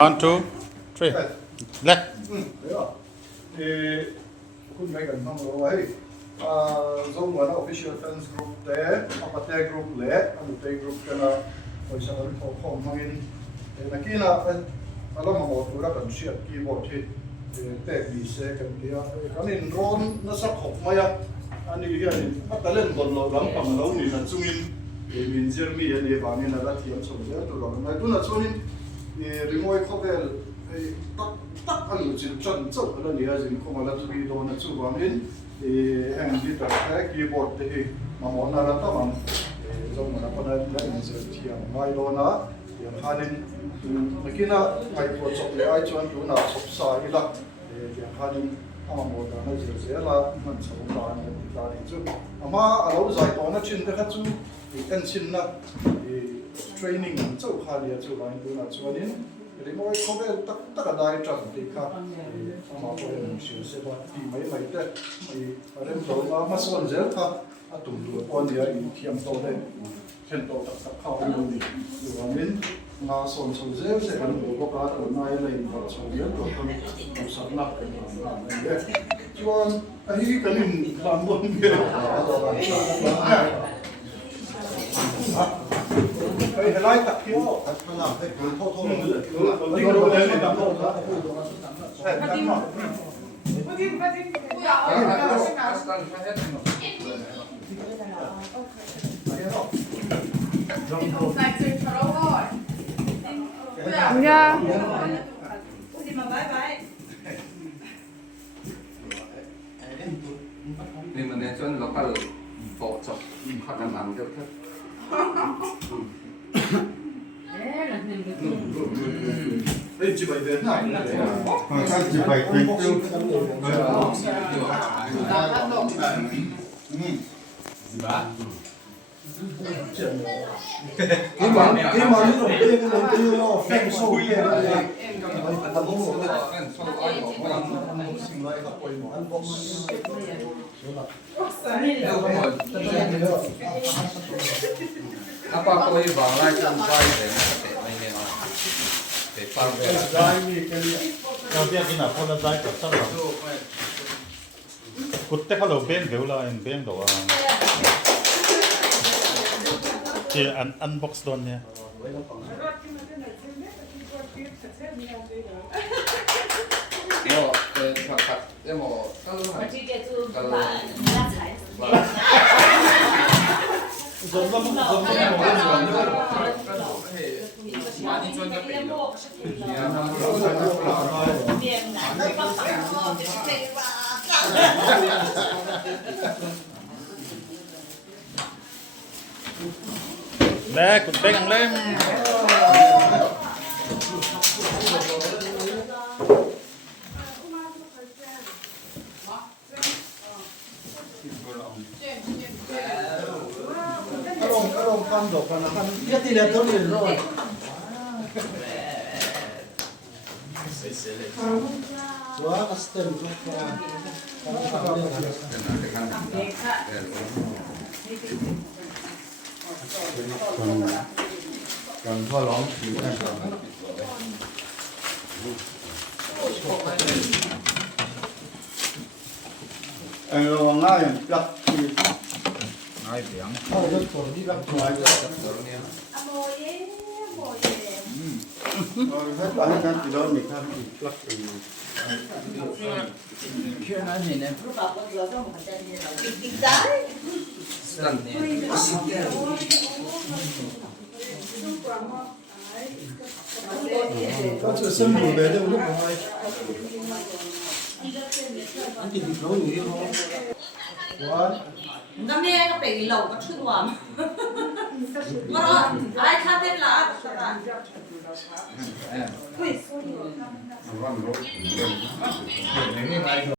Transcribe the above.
1, 2, 3. Left. คุณไม่กันทั้งหมดไว้Zomuansanga official fans group เต้อาปัตเต้ group เล่อันนี้เต้ group กันนะบริษัทเราขอข้อมูลนักกีฬาเรามาหมดตัวเราเป็นเชียร์กีบอร์ดที่เตะบีเซกันที่กันนี่ร้อนน่าสักหกไหมอ่ะอันนี้ก็นี่ถ้าเล่นบอลเราหลังฝั่งเรานี่นั่นจุงอินมินเซอร์มีอันนี้บางนี่นั่นละที่อันส่งเยอะตัวเราในตัวนั้นส่วนนี้รีโมทเขาเวลตักอันนู้นจิตจันทร์จับอันนี้อาจจะเขามาละทุกทีโดนจู่บางนี่แห่งที่ตัดแต่คีย์บอร์ดที่มาหมดนั่นละตั้งมันจงมันก็ได้เล่นเสียที่อ่ะไม่โดนนะอย่างฮันนี่เมื่อกี้นะไอ้ตัวจบเลยไอ้ชวนตัวน่ะจบสายละอย่างฮันนี่ทำมาหมดแล้วเสียละมันสมการเนี่ยตอนนี้จู่อามาเราใจตอนนั้นชินแต่ก็จู่เอ็นชินนะเทรนนิ่งจู่ฮันนี่จู่บางตัวน่ะชวนนี่รีโมทเขาเวลตักได้จังที่ค่ะมาพอเห็นชื่อเสียว่าที่ไม่เด็ดไม่เรื่องตัวมาส่วนเจ้าค่ะตุ่มตัวปนเดียวอีกเทียมโตได้เช่นโตตักเข้าไปดูดิดูว่ามิ้นมาส่วนเจ้าเสียกันตัวก็การตัวนายอะไรมาส่วนเดียวตัวคนตัวสันนักกันมาเนี่ยชวนไอ้ที่กันนี่ลำบนเดียวเฮ้ยไล่ตักเที่ยวตักขนาดให้คนโทษเลยนี่ก็รู้เลยไม่ตักโทษนะใช่ตักหมดJa. Nhưng mà nên cho nó có bộ chọc hoặc là làm theo thức. Đây chỉ phải đến này. Chỉ phải tính tiêu. Cái món nó cái đầu tiên nó phèn sôi kia đó là tầm một Apa kau ini bangla itu baik deh, ini lah. Paper Đầu tiên khi nào con dai cặp sắp rồi. Cút té hello bên véo là em bên đồ à. Chỉ unbox đòn nha. Yo, thật, em mà 많이 쫀득해요. Nè, cút té càng lên. Ông khăn đổ vào là khăn nhất thì đẹp tốt liền rồi. Quá custom cho Còn thua lóng thì cũng là anh lo ngay đặt thì ngay tiếng. thôi rất còn đi đặt ngoài hết bạn hết thì đó mình tham thì lắc có sự xâm hữu về đâu lúc ngoài anh thì nói gì không quá Năm nay anh có bị lẩu có chua mà. Mà đó, ai khát tên là